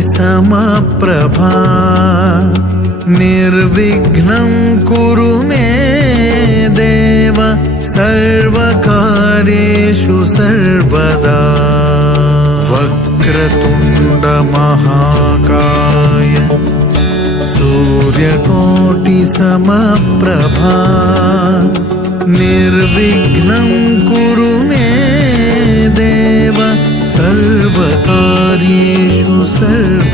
समप्रभा निर्विघ्नं कुरु मे देव सर्वकार्येषु सर्वदा वक्रतुण्ड महाकाय सूर्यकोटि समप्रभा निर्विघ्नं कुरु मे देव सर्वकार्येषु सर्वदा।